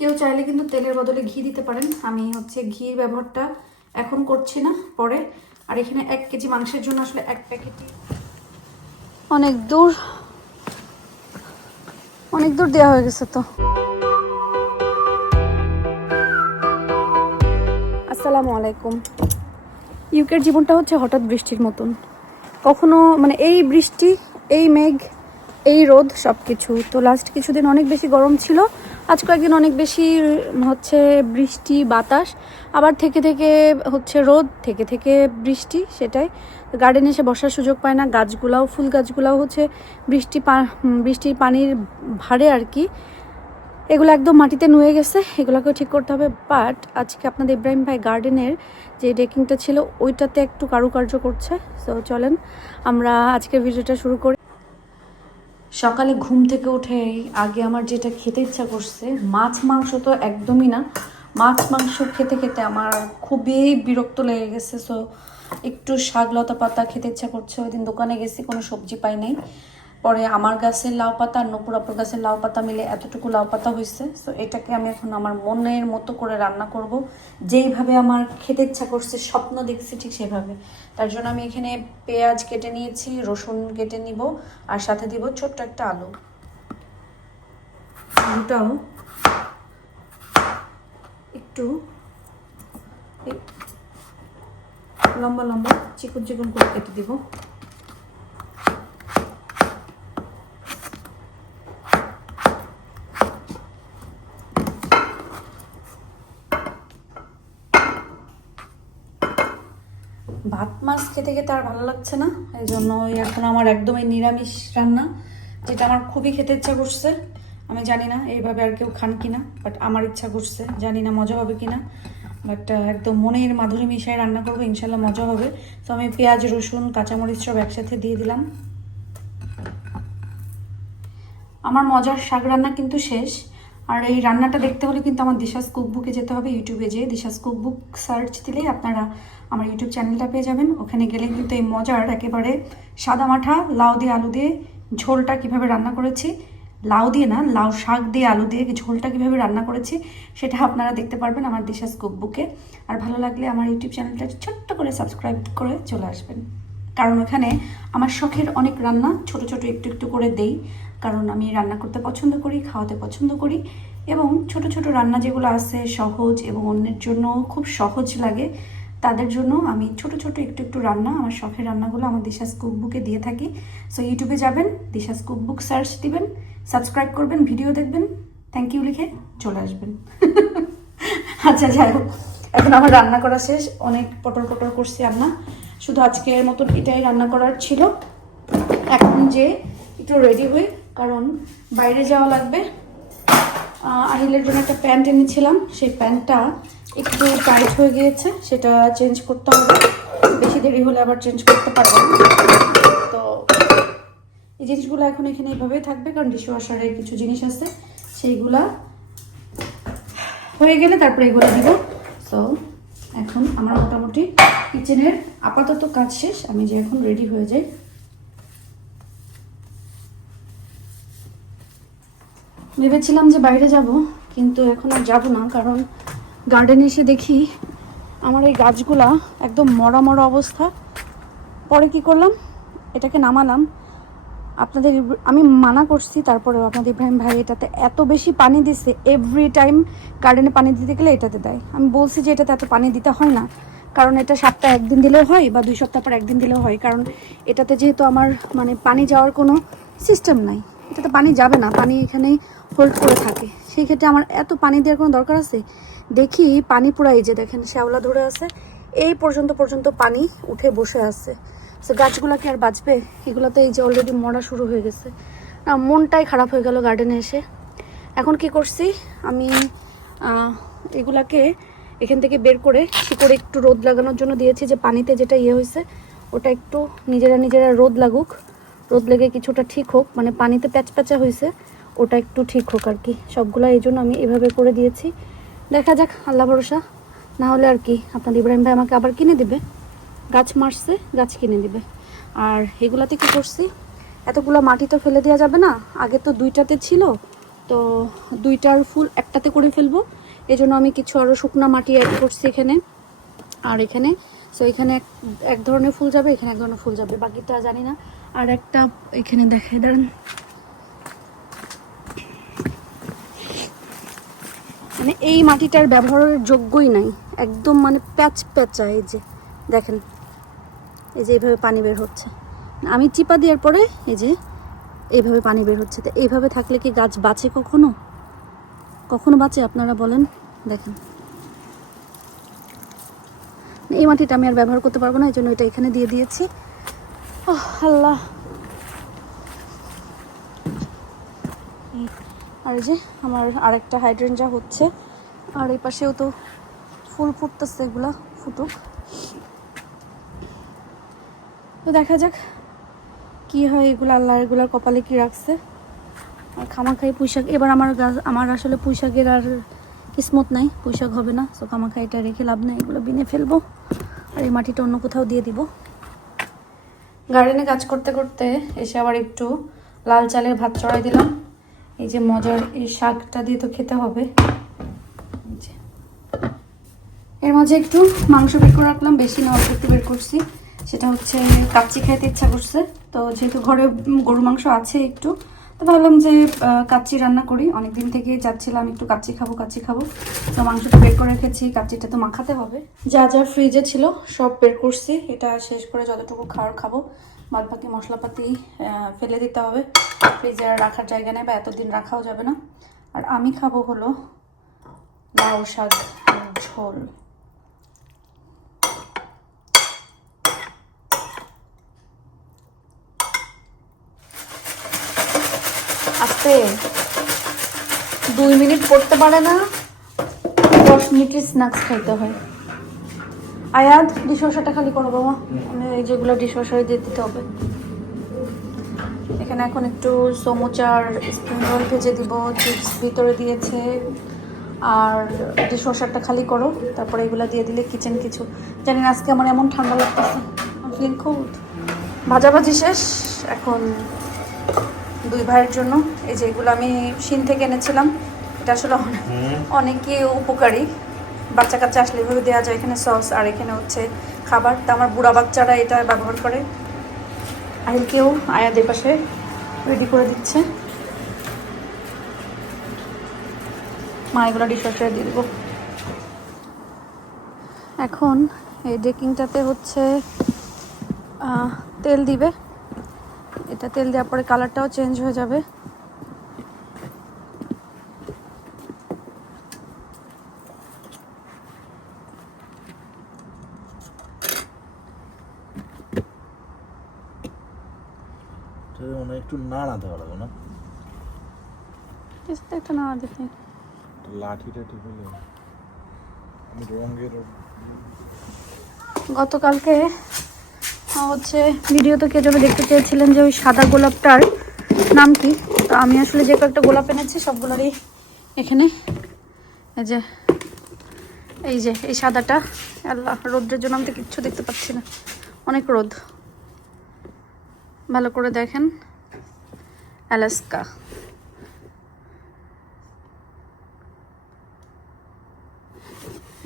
কেউ চাইলে কিন্তু তেলের বদলে ঘি দিতে পারেন। আমি হচ্ছে ঘির ব্যবহারটা এখন করছি না, পরে। আর এখানে 1 কেজি মাংসের জন্য আসলে 1 প্যাকেটই অনেক দূর দেওয়া হয়ে গেছে। তো আসসালামু আলাইকুম। ইউকের জীবনটা হচ্ছে হঠাৎ বৃষ্টির মতন। কখনো মানে এই বৃষ্টি, এই মেঘ, এই রোদ, সব কিছু। তো লাস্ট কিছুদিন অনেক বেশি গরম ছিল, আজ কয়েকদিন অনেক বেশি হচ্ছে বৃষ্টি বাতাস, আবার থেকে থেকে হচ্ছে রোদ, থেকে থেকে বৃষ্টি। সেটাই গার্ডেনে এসে বসার সুযোগ পায় না। গাছগুলাও, ফুল গাছগুলাও হচ্ছে বৃষ্টির পানির ভারে আর কি, এগুলো একদম মাটিতে নুয়ে গেছে, এগুলোকেও ঠিক করতে হবে। বাট আজকে আপনাদের ইব্রাহিম ভাই গার্ডেনের যে ডেকিংটা ছিল ওইটাতে একটু কারুকার্য করছে। সো চলেন আমরা আজকের ভিডিওটা শুরু করি। সকালে ঘুম থেকে উঠে আগে আমার যেটা খেতে ইচ্ছা করছে, মাছ মাংস তো একদমই না, মাছ মাংস খেতে খেতে আমার খুবই বিরক্ত লেগে গেছে। সো একটু শাক লতা পাতা খেতে ইচ্ছা করছে। ওই দিন দোকানে গেছি, কোনো সবজি পাই নাই, পরে আমার গাছের লাউ পাতা আর নপুর আপুর গাছের লাউ পাতা মিলে এতটুকু লাউ পাতা হয়েছে। সো এটাকে আমি এখন আমার মনের মতো করে রান্না করব, যেইভাবে আমার খেতে ইচ্ছা করছে, স্বপ্ন দেখছি ঠিক সেভাবে। তার জন্য আমি এখানে পেঁয়াজ কেটে নিয়েছি, রসুন কেটে নিব, আর সাথে দিব ছোট্ট একটা আলু। আলুটাও একটু লম্বা লম্বা চিকন চিকন করে কেটে দিব। ভাত মাছ খেতে খেতে আর ভালো লাগছে না, এই জন্য এখন আমার একদমই নিরামিষ রান্না, যেটা আমার খুবই খেতে ইচ্ছা করছে। আমি জানি না এইভাবে আর কেউ খান কিনা, বাট আমার ইচ্ছা করছে, জানি না মজা হবে কিনা, বাট একদম মনের মাধুরী মিশাই রান্না করবো, ইনশাল্লাহ মজা হবে। তো আমি পেঁয়াজ রসুন কাঁচামরিচ সব একসাথে দিয়ে দিলাম। আমার মজার শাক রান্না কিন্তু শেষ। আর এই রান্নাটা দেখতে হলে কিন্তু আমার দিশাস কুকবুকে যেতে হবে। ইউটিউবে যেয়ে দিশাস কুকবুক সার্চ দিলেই আপনারা আমার ইউটিউব চ্যানেলটা পেয়ে যাবেন। ওখানে গেলে কিন্তু এই মজার একেবারে সাদা মাঠা লাউ দিয়ে আলু দিয়ে ঝোলটা কিভাবে রান্না করেছি, লাউ দিয়ে না, লাউ শাক দিয়ে আলু দিয়ে ঝোলটা কিভাবে রান্না করেছি সেটা আপনারা দেখতে পারবেন আমার দিশাস কুকবুকে। আর ভালো লাগলে আমার ইউটিউব চ্যানেলটা ছোট্ট করে সাবস্ক্রাইব করে চলে আসবেন, কারণ ওখানে আমার শখের অনেক রান্না ছোট ছোট একটু একটু করে দেই, কারণ আমি রান্না করতে পছন্দ করি, খাওয়াতে পছন্দ করি, এবং ছোট ছোট রান্না যেগুলো আছে সহজ এবং অন্যের জন্য খুব সহজ লাগে, তাদের জন্য আমি ছোট ছোট একটু একটু রান্না, আমার শখের রান্নাগুলো আমার দিশাস কুকবুকে দিয়ে থাকি। সো ইউটিউবে যাবেন, দিশাস কুকবুক সার্চ দিবেন, সাবস্ক্রাইব করবেন, ভিডিও দেখবেন, থ্যাংক ইউ লিখে চলে আসবেন। আচ্ছা যাই হোক, এখন আমার রান্না করা শেষ, অনেক পটল পটল করছি রান্না, শুধু আজকের মতন এটাই রান্না করার ছিল। এখন যে একটু রেডি হই, কারণ বাইরে যাওয়া লাগবে। আহিলের জন্য একটা প্যান্ট এনেছিলাম, সেই প্যান্টটা একটু টাইট হয়ে গিয়েছে, সেটা চেঞ্জ করতে হবে। বেশি দেরি হলে আবার চেঞ্জ করতে পারবো না। তো এই জিনিসগুলো এখন এখানে এইভাবেই থাকবে, কারণ ডিশওয়াশারের কিছু জিনিস আছে, সেইগুলা হয়ে গেলে তারপরে এগুলো দিব। সো এখন আমার মোটামুটি কিচেনের আপাতত কাজ শেষ, আমি যে এখন রেডি হয়ে যাই। ভেবেছিলাম যে বাইরে যাব, কিন্তু এখন আর যাব না, কারণ গার্ডেনে এসে দেখি আমার এই গাছগুলা একদম মরা মরা অবস্থা। পরে কি করলাম, এটাকে নামালাম। আমি মানা করছি, তারপরেও আপনাদের ইব্রাহিম ভাই এটাতে এত বেশি পানি দিচ্ছে, এভরি টাইম গার্ডেনে পানি দিতে গেলে এটাতে দেয়। আমি বলছি যে এটাতে এত পানি দিতে হয় না, কারণ এটা সপ্তাহে একদিন দিলেও হয় বা 2 সপ্তাহ পর একদিন দিলেও হয়, কারণ এটাতে যেহেতু আমার মানে পানি যাওয়ার কোনো সিস্টেম নাই, এটাতে পানি যাবে না, পানি এখানেই হোল্ড করে থাকে। সেই ক্ষেত্রে আমার এত পানি দেওয়ার কোনো দরকার আছে? দেখি পানি পুরা, এই যে দেখেন শ্যাওলা ধরে আছে, এই পর্যন্ত পানি উঠে বসে আছে। সো গাছগুলোকে আর বাঁচবে? এগুলোতে এই যে অলরেডি মরা শুরু হয়ে গেছে। মনটাই খারাপ হয়ে গেল গার্ডেনে এসে। এখন কি করছি, আমি এগুলাকে এখান থেকে বের করে শিকড়ে একটু রোদ লাগানোর জন্য দিয়েছি, যে পানিতে যেটা ইয়ে হয়েছে ওটা একটু নিজেরা রোদ লাগুক, রোদ লেগে কিছুটা ঠিক হোক, মানে পানিতে প্যাচপ্যাচা হয়েছে ওটা একটু ঠিক হোক আর কি। সবগুলো এই জন্য আমি এভাবে করে দিয়েছি। দেখা যাক, আল্লাহ ভরসা, না হলে আর কি আপনাদের ইব্রাহিম ভাই আমাকে আবার কিনে দিবে, গাছ মারছে গাছ কিনে দিবে। আর এগুলাতে কি করছি, এতগুলো মাটি তো ফেলে দেওয়া যাবে না, আগে তো 2টাতে ছিল, তো দুইটার ফুল একটাতে করে ফেলবো, এই জন্য আমি কিছু আরও শুকনা মাটি অ্যাড করছি এখানে। আর এখানে সো এখানে এক ধরনের ফুল যাবে, এখানে এক ধরনের ফুল যাবে, বাকিটা জানি না। আর একটা এখানে দেখাই দেন, মানে এই মাটিটার ব্যবহারের যোগ্যই নাই, একদম মানে প্যাচ প্যাচা। এই যে দেখেন, এই যে এইভাবে পানি বের হচ্ছে, আমি চিপা দেওয়ার পরে এই যে এইভাবে পানি বের হচ্ছে। তো এইভাবে থাকলে কি গাছ বাঁচে? কখনো কখনো বাঁচে আপনারা বলেন? দেখেন, এই মাটিটা আমি আর ব্যবহার করতে পারবো না, এই জন্য এটা এখানে দিয়ে দিয়েছি। আল্লাহ। আর এই যে আমার আরেকটা হাইড্রেঞ্জা হচ্ছে, আর এই পাশেও তো ফুল ফুটতেছে, এগুলা ফুটুক, তো দেখা যাক কি হয়। এগুলো আল্লাহ এগুলার কপালে কি রাখছে। আর খামাখাই পুঁইশাক, এবার আমার আসলে পুঁইশাকের আর কিসমত নাই, পুঁইশাক হবে না। সো খামাখাই এটা রেখে লাভ নাই, এগুলো বিনে ফেলবো আর এই মাটিটা অন্য কোথাও দিয়ে দিব। গার্ডেনে কাজ করতে করতে এসে আবার একটু লাল চালের ভাত চড়াই দিলাম। এই যে মজার এই শাকটা দিয়ে তো খেতে হবে। এর মাঝে একটু মাংস বের করে রাখলাম, বেশি না, অল্প একটু বের করছি। সেটা হচ্ছে কাচ্চি খাইতে ইচ্ছা করছে, তো যেহেতু ঘরে গরু মাংস আছে একটু, তো ভাবলাম যে কাচ্চি রান্না করি। অনেকদিন থেকে যাচ্ছিলাম একটু কাচ্চি খাবো। তো মাংসটা বের করে রেখেছি, কাচ্চিটা তো মাখাতে হবে। যা যা ফ্রিজে ছিল সব বের করছি, এটা শেষ করে যতটুকু খাবো, বাদ বাকি মশলাপাতি ফেলে দিতে হবে। ফ্রিজে আর রাখার জায়গা নেই, বা এতদিন রাখাও যাবে না। আর আমি খাবো হলো লাউ শাক ঝোল। আস্তে 2 মিনিট পড়তে পারে না, 10 মিনিটের স্ন্যাক্স খাইতে হয়। আয়াদ ডিশওয়াশারটা খালি করো বাবা, মানে এই যেগুলো ডিশওয়াশারে দিয়ে দিতে হবে। এখানে এখন একটু সমুচার স্প্রিং রোল ভেজে দিব, চিপস ভিতরে দিয়েছে। আর ডিশওয়াশারটা খালি করো, তারপরে এগুলো দিয়ে দিলে কিচেন কিছু। জানি না আজকে আমার এমন ঠান্ডা লাগতেছে, ফিলিং কোল্ড। ভাজাভাজি শেষ, এখন 2 ভাইয়ের জন্য এই যে এগুলো আমি শিন থেকে এনেছিলাম। এটা আসলে অনেকে উপকারী, বাচ্চা কাচ্চা আসলে এভাবে দেওয়া যায়। এখানে সস আর এখানে হচ্ছে খাবার। তা আমার বুড়া বাচ্চারা এটা ব্যবহার করে। আহিলকেও আয়াদের পাশে রেডি করে দিচ্ছে। মা এগুলো ডিশওয়াশারে দিয়ে দেবো। এখন এই ডেকিংটাতে হচ্ছে তেল দিবে, এটা তেল দেওয়ার পরে কালারটাও চেঞ্জ হয়ে যাবে। একটু নাড়া দেওয়া লাগবে না, একটা নাড়া দিতে। লাঠিটা ঠিক হলে রঙের। গতকালকে হচ্ছে ভিডিওতে কে যেন দেখতে চেয়েছিলেন যে ওই সাদা গোলাপটার নাম কি। তো আমি আসলে যে কয়েকটা গোলাপ এনেছি সবগুলোরই এখানে এই যে এই সাদাটা, আল্লাহ রোদ্রের জন্য আমি তো কিচ্ছু দেখতে পাচ্ছি না, অনেক রোদ। ভালো করে দেখেন, অ্যালাস্কা।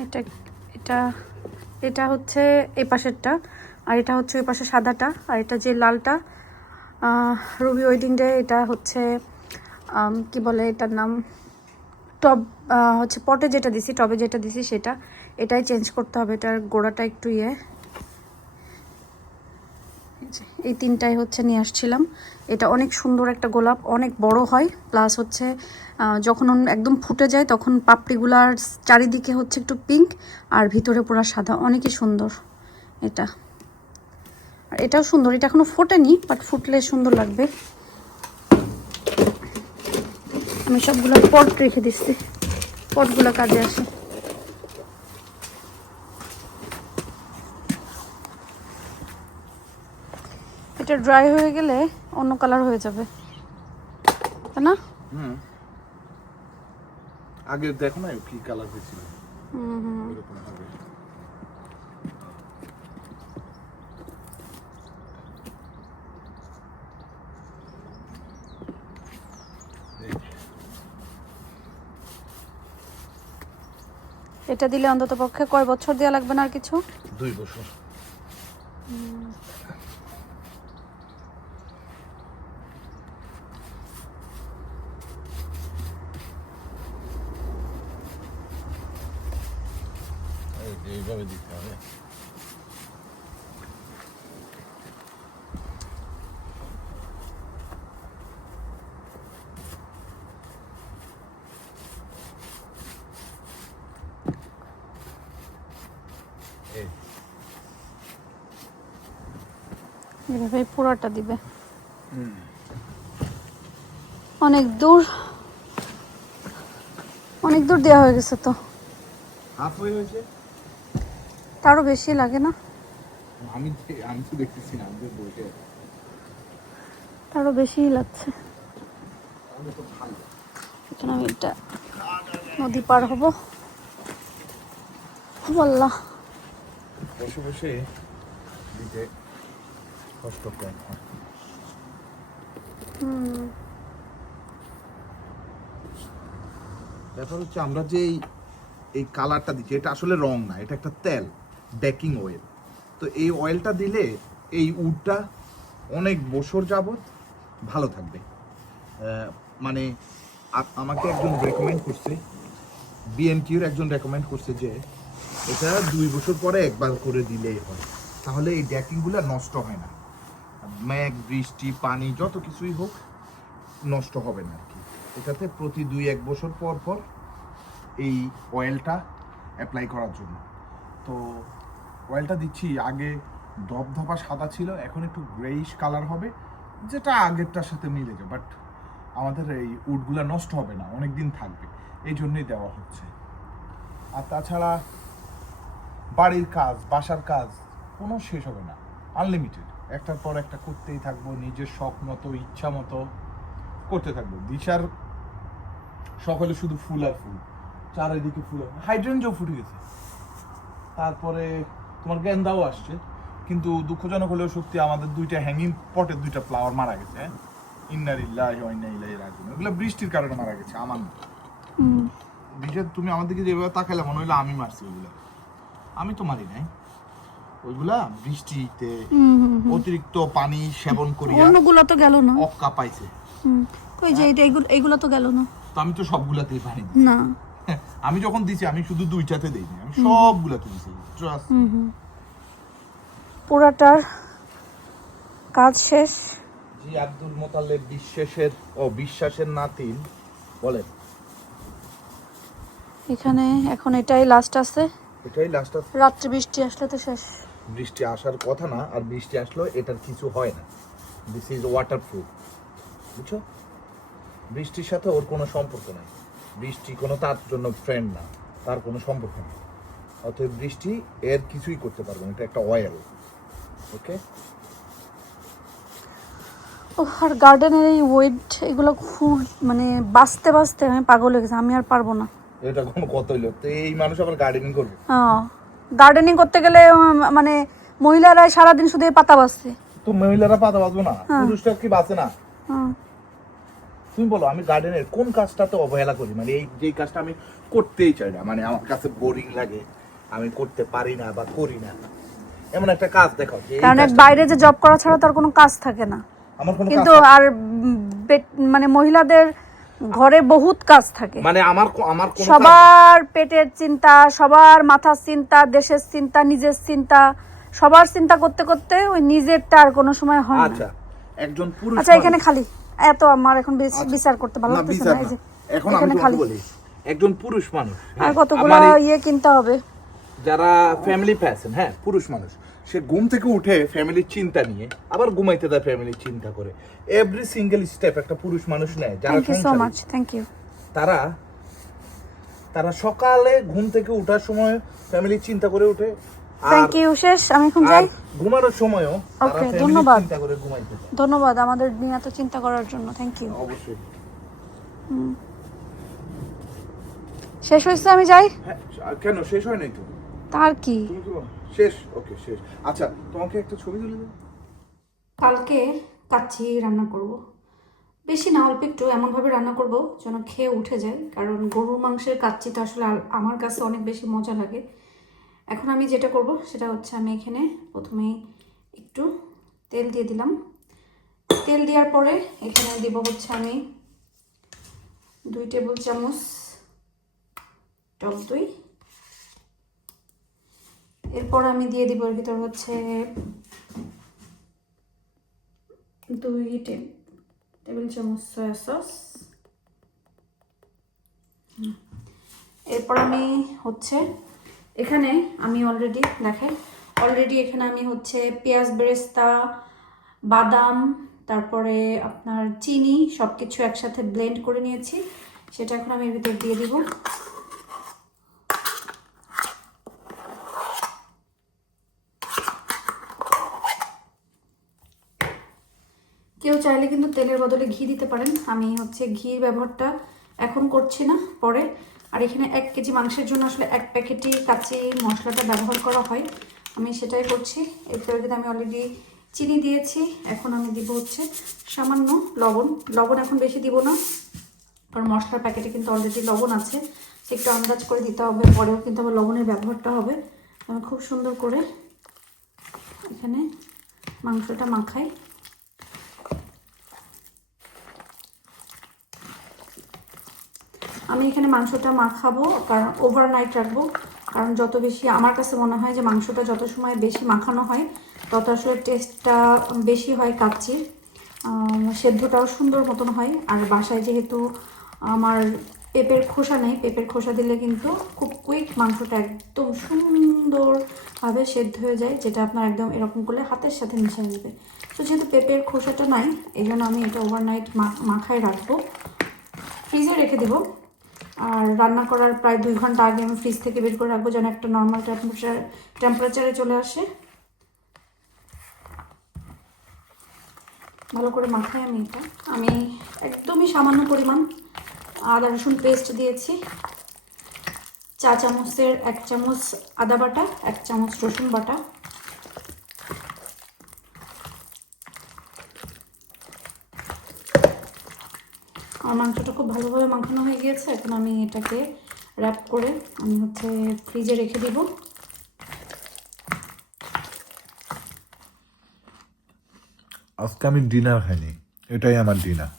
এটা এটা এটা হচ্ছে এই পাশেরটা, আর এটা হচ্ছে ওই পাশে সাদাটা, আর এটা যে লালটা রুবি ওয়েডিং ডে। এটা হচ্ছে কি বলে এটার নাম, টব হচ্ছে পটে যেটা দিছি, টবে যেটা দিছি সেটা। এটাই চেঞ্জ করতে হবে, এটার গোড়াটা একটু এই 3টাই হচ্ছে নিয়ে আসছিলাম। এটা অনেক সুন্দর একটা গোলাপ, অনেক বড় হয়, প্লাস হচ্ছে যখন একদম ফুটে যায় তখন পাপড়িগুলার চারিদিকে হচ্ছে একটু পিঙ্ক আর ভিতরে পুরো সাদা, অনেকই সুন্দর এটা। আর এটাও সুন্দর, এটা এখনো ফোটেনি, বাট ফুটলে সুন্দর লাগবে। আমি সবগুলো পট রেখে দিচ্ছি, পটগুলো কাজে আসে। এটা ড্রাই হয়ে গেলে অন্য কালার হয়ে যাবে, তাই না? আগে দেখো না কি কালার হয়েছিল। এটা দিলে অন্তত পক্ষে কয় বছর দেওয়া লাগবে না আর কিছু? 2 বছর। এইভাবে দিতে হবে। এভাবে পুরোটা দিবে। অনেক দূর দেওয়া হয়ে গেছে তো। হাফ হয়ে গেছে। তারও বেশি লাগে না? আমি তো দেখতেছি না, আমি বলতে তারও বেশিই লাগছে। আমি তো ভালো। এখন আমি এটা নদী পার হবো। আল্লাহ, বসে বসে দিতে কষ্ট কম হয়। ব্যাপার হচ্ছে আমরা যে এই কালারটা দিচ্ছি, এটা আসলে রং না, এটা একটা তেল, বেকিং অয়েল। তো এই অয়েলটা দিলে এই উডটা অনেক বছর যাবত ভালো থাকবে। মানে আমাকে একজন রেকমেন্ড করছে, বিএনকিউর একজন রেকমেন্ড করছে যে এটা 2 বছর পরে একবার করে দিলেই হয়, তাহলে এই ডেকিংগুলো নষ্ট হয় না। মেঘ, বৃষ্টি, পানি যত কিছুই হোক নষ্ট হবে না আর কি। এটাতে প্রতি 2-1 বছর পর পর এই অয়েলটা অ্যাপ্লাই করার জন্য। তো অয়েলটা দিচ্ছি, আগে ধপধপা সাদা ছিল, এখন একটু গ্রেইশ কালার হবে, যেটা আগেরটার সাথে মিলে যায়। বাট আমাদের এই উডগুলো নষ্ট হবে না, অনেক দিন থাকবে, এই জন্যই দেওয়া হচ্ছে। আর তাছাড়া বাড়ির কাজ, বাসার কাজ কোনো শেষ হবে না, আনলিমিটেড, একটার পর একটা করতেই থাকবো, নিজের শখ মতো, ইচ্ছা মতো করতে থাকবো। দিশার সকলে শুধু ফুল আর ফুল, চারিদিকে ফুল, হাইড্রেঞ্জও ফুটে গেছে। তারপরে তোমার গেন্দাও আসছে, কিন্তু দুঃখজনক হলেও সত্যি আমাদের 2টা হ্যাঙ্গিং পটের 2টা ফ্লাওয়ার মারা গেছে। ইন্নালিল্লাহি ওয়া ইন্না ইলাইহি রাজিউন। এগুলো বৃষ্টির কারণে মারা গেছে, আমার না। দিশা, তুমি আমার দিকে যেভাবে তাকালে মনে হইলো আমি মারছি ওইগুলা। আমি তো মারি নাই, ওইগুলা বৃষ্টিতে অতিরিক্ত পানি সেবন করিয়া অন্যগুলো তো গেল না, অক্কা পাইছে। কই যে এইগুলো তো গেল না। তো আমি তো সবগুলাতেই পানি না, আমি যখন দিছি আমি শুধু 2টাতে দেইনি, আমি সবগুলাতে দিছি। ট্রাস্ট। পুরাটার কাজ শেষ। জি আব্দুল মোতালেব বিশ্বাসের নাতিন বলেন। এখানে এখন এটাই লাস্ট আছে, এটাই লাস্ট। রাত্রে বৃষ্টি আসলে তো শেষ। বৃষ্টি আসার কথা না, আর বৃষ্টি আসলো এটার কিছু হয় না। দিস ইজ ওয়াটারপ্রুফ, বুঝছো? বৃষ্টির সাথে ওর কোনো সম্পর্ক নাই, বৃষ্টি কোনো তার জন্য ফ্রেন্ড না, তার কোনো সম্পর্ক নেই। অতএব বৃষ্টি এর কিছুই করতে পারবে না, এটা একটা অয়েল। ওকে। আর গার্ডেনের এই ওয়েট, এগুলো ফুল মানে বাঁচতে বাঁচতে আমি পাগল হয়ে গেছি, আমি আর পারবো না। এটা কোনো কত হইলো, তো এই মানুষ আবার গার্ডেনিং করবে? গার্ডেনিং করতে গেলে মানে মহিলারা সারাদিন শুধু এই পাতা বাঁচছে। তো মহিলারা পাতা বাঁচবো না, পুরুষরা কি বাঁচে না? তুমি বলো, আমি গার্ডেনের কোন কাজটাতে অবহেলা করি? মানে এই যে কাজটা আমি করতেই চাই না, মানে আমার কাছে বোরিং লাগে, আমি করতে পারি না বা করি না, এমন একটা কাজ দেখাও। কারণ বাইরে যে জব করা ছাড়া তার কোনো কাজ থাকে না। আমার কোনো কিন্তু আর মানে মহিলাদের ঘরে বহুত কাজ থাকে, মানে আমার সবার পেটের চিন্তা, সবার মাথার চিন্তা, দেশের চিন্তা, নিজের চিন্তা, সবার চিন্তা করতে করতে ওই নিজেরটা আর কোনো সময় হয় না। আচ্ছা, একজন পুরুষ, আচ্ছা এখানে খালি এত আমার এখন বিচার করতে ভালো লাগতেছে না। এই যে এখন আমি তোমাকে বলি, একজন পুরুষ মানুষ, আর কতগুলো কিনতে হবে, যারা ফ্যামিলি পারসন, হ্যাঁ পুরুষ মানুষ, সে ঘুম থেকে উঠে ফ্যামিলির চিন্তা নিয়ে আবার ঘুমাইতে দেয় ফ্যামিলির চিন্তা করে, এভরি সিঙ্গেল স্টেপ একটা পুরুষ মানুষ নেয়। যারা থ্যাংক ইউ, তারা সকালে ঘুম থেকে ওঠার সময় ফ্যামিলির চিন্তা করে উঠে, থ্যাংক ইউ, শেষ, আমি এখন যাই। ঘুমানোর সময়ও ওকে, ধন্যবাদ, চিন্তা করে ঘুমাইতে যায়। ধন্যবাদ আমাদের নিয়ে এত চিন্তা করার জন্য, থ্যাংক ইউ। অবশ্যই। শেষ হয়েছে, আমি যাই। হ্যাঁ, কেন শেষ হয় নাই তো? তার কি শেষ? ওকে, শেষ। আচ্ছা, তোমাকে একটা ছবি তুলে দেব। কালকে কাচ্চি রান্না করব, বেশি না, অল্প একটু এমনভাবে রান্না করব যেন খেয়ে উঠে যায়, কারণ গরুর মাংসের কাচ্চিটা আসলে আমার কাছে অনেক বেশি মজা লাগে। এখন আমি যেটা করব সেটা হচ্ছে আমি এখানে প্রথমেই একটু তেল দিয়ে দিলাম। তেল দেওয়ার পরে এখানে দিব হচ্ছে আমি 2 টেবিল চামচ টক দই। এরপর আমি দিয়ে দিব এর ভিতর হচ্ছে 2 টেবিল চামচ সয়া সস। এরপর আমি হচ্ছে এখানে আমি অলরেডি এখানে আমি হচ্ছে পেঁয়াজ বেরেস্তা, বাদাম, তারপরে আপনার চিনি সব কিছু একসাথে ব্লেন্ড করে নিয়েছি, সেটা এখন আমি এর ভিতর দিয়ে দিব। কেউ চাইলে কিন্তু তেলের বদলে ঘি দিতে পারেন, আমি হচ্ছে ঘির ব্যবহারটা এখন করছি না, পরে। আর এখানে 1 কেজি মাংসের জন্য আসলে 1 প্যাকেটই কাঁচি মশলাটা ব্যবহার করা হয়, আমি সেটাই করছি। এরপরে কিন্তু আমি অলরেডি চিনি দিয়েছি, এখন আমি দিব হচ্ছে সামান্য লবণ। লবণ এখন বেশি দিব না, কারণ মশলার প্যাকেটে কিন্তু অলরেডি লবণ আছে, একটু আন্দাজ করে দিতে হবে, পরেও কিন্তু আবার লবণের ব্যবহারটা হবে। আমি খুব সুন্দর করে এখানে মাংসটা মাখাই। আমি এখানে মাংসটা মাখাবো, কারণ ওভারনাইট রাখবো, কারণ যত বেশি আমার কাছে মনে হয় যে মাংসটা যত সময় বেশি মাখানো হয় তত আসলে টেস্টটা বেশি হয় কাচ্চির, সেদ্ধটাও সুন্দর মতন হয়। আর বাসায় যেহেতু আমার পেঁপের খোসা নেই, পেঁপের খোসা দিলে কিন্তু খুব কুইক মাংসটা একদম সুন্দরভাবে সেদ্ধ হয়ে যায়, যেটা আপনার একদম এরকম করলে হাতের সাথে মিশে যাবে। তো যেহেতু পেঁপের খোসাটা নাই, এই জন্য আমি এটা ওভারনাইট মাখায় রাখবো, ফ্রিজে রেখে দেবো। আর রান্না করার প্রায় 2 ঘন্টা আগে আমি ফ্রিজ থেকে বের করে রাখবো, যেন একটা নর্মাল টেম্পারেচারে চলে আসে। ভালো করে মাখাই আমি একদমই সামান্য পরিমাণ আদা রসুন পেস্ট দিয়েছি, 4 চামচের 1 চামচ আদা বাটা, 1 চামচ রসুন বাটা। আমার মাংসটা খুব ভালোভাবে মাখানো হয়ে গিয়েছে, এখন আমি এটাকে র্যাপ করে আমি হচ্ছে ফ্রিজে রেখে দিব। আজকে আমি ডিনার খাইনি, এটাই আমার ডিনার।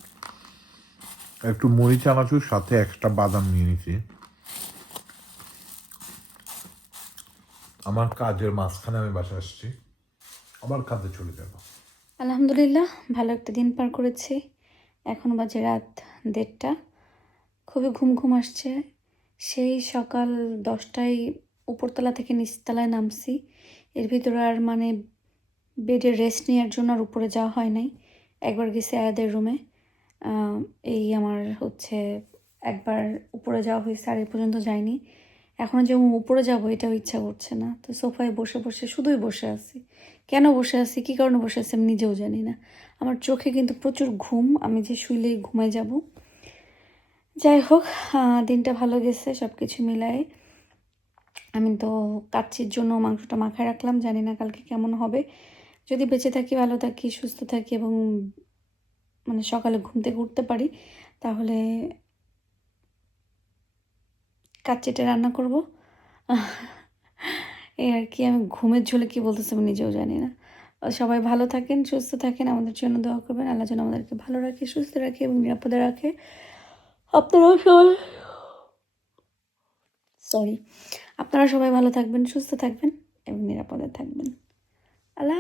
একটু মুড়ি চানাচুর সাথে একটা বাদাম নিয়ে নিছি। আমার কাজের মাঝখানে আমি বাসা আসছি, আবার কাজে চলে যাব। আলহামদুলিল্লাহ, ভালো একটা দিন পার করেছি। এখন বাজে রাত 1:30, খুবই ঘুম আসছে। সেই সকাল 10টায় উপরতলা থেকে নিচতলায় নামছি, এর ভিতরে আর মানে বেডে রেস্ট নেওয়ার জন্য আর উপরে যাওয়া হয় নাই। একবার গেছি আয়াদের রুমে, এই আমার হচ্ছে একবার উপরে যাওয়া হয়েছে, আর এ পর্যন্ত যাইনি। এখনও যে উপরে যাবো এটাও ইচ্ছা করছে না, তো সোফায় বসে বসে শুধুই বসে আছি। কেন বসে আছি, কী কারণে বসে আছি আমি নিজেও জানি না। আমার চোখে কিন্তু প্রচুর ঘুম, আমি যে শুইলেই ঘুমাই যাব। যাই হোক, দিনটা ভালো গেছে সব কিছু মিলায়ে। আমি তো কাচ্চির জন্য মাংসটা মাখায় রাখলাম, জানি না কালকে কেমন হবে। যদি বেঁচে থাকি, ভালো থাকি, সুস্থ থাকি এবং মানে সকালে ঘুম থেকে উঠতে পারি, তাহলে কাচ্চিটা রান্না করব। এই আর কি, আমি ঘুমের ঝোলে কী বলতেছি আমি নিজেও জানি না। সবাই ভালো থাকেন, সুস্থ থাকেন, আমাদের জন্য দোয়া করবেন, আল্লাহ যেন আমাদেরকে ভালো রাখে, সুস্থ রাখে এবং নিরাপদে রাখে। আপনারাও সবাই আপনারা সবাই ভালো থাকবেন, সুস্থ থাকবেন এবং নিরাপদে থাকবেন। আল্লাহ।